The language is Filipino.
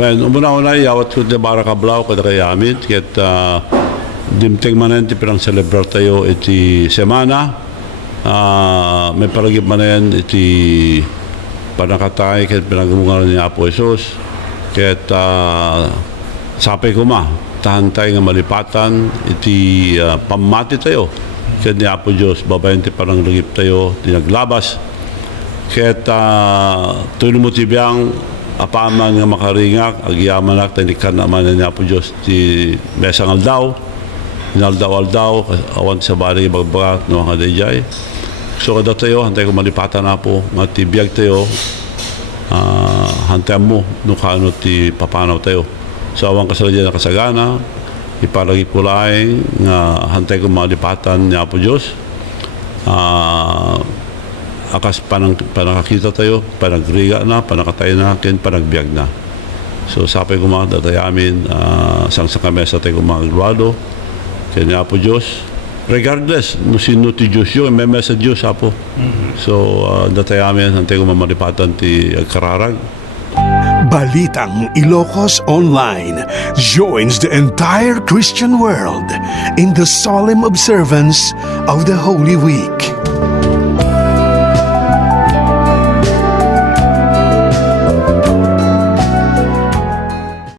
Men umuna-una yawat ko ti bara kablaw kada kayamit ket dimteng manen ti pirang celebrar tayo iti semana. May palagip manen iti panakatay ket pinagumungan ni Apo Jesus ket sapay ko ma tahantay nga malipatan iti pamati tayo ket ni Apo Dios babayen ti parang lagip tayo tinaglabas ket tuno mo ti biyang apaman nga makaringak agyaman ak tanikan naman ni Apo Dios ti mesang aldaw inaldaw-aldaw awan sa bari bagbagat no nga dayjay so kada tayo hantay ko malipatan na po nga ti biyag tayo hantay mo no kaano ti papanaw tayo so awan kasaladyan na kasagana ipalagi ko laing nga hantay ko malipatan ni Apo Diyos akas panakakita tayo panagriga na panakatay na ken panagbiag na so sapay ko mga datayamin sang sa kamesa tayo kumagluado ken ni Apo Diyos regardless no sino ti Diyos yun may mesa Diyos Apo so datayamin hantay ko mamalipatan ti agkararag. Balitang Ilocos Online joins the entire Christian world in the solemn observance of the Holy Week.